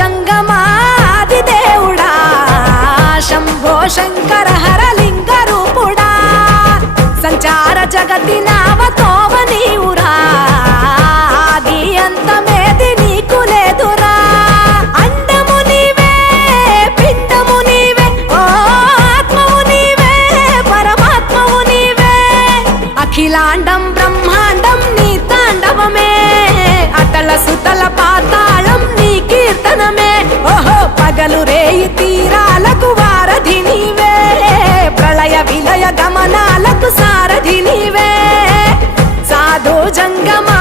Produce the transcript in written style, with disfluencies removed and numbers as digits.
జంగమాది దేవుడా శంభో శంకర హరలింగ రూపుడా సంచార జగతి నావతోవ నీవురా ఆది అంతమేది నీకు లేదురా అండము నీవే పిండము నీవే ఓ ఆత్మవు నీవే పరమాత్మవు నీవే అఖిలాండం బ్రహ్మాండం నీ తాండవమే అతల సుతల పాతాళం నీ కీర్తనమే ఓహో పగలు రేయి తీరాలకు వారధి నీవే ప్రళయ విలయ గమనాలకు సారథి నీవే సాధు జంగమా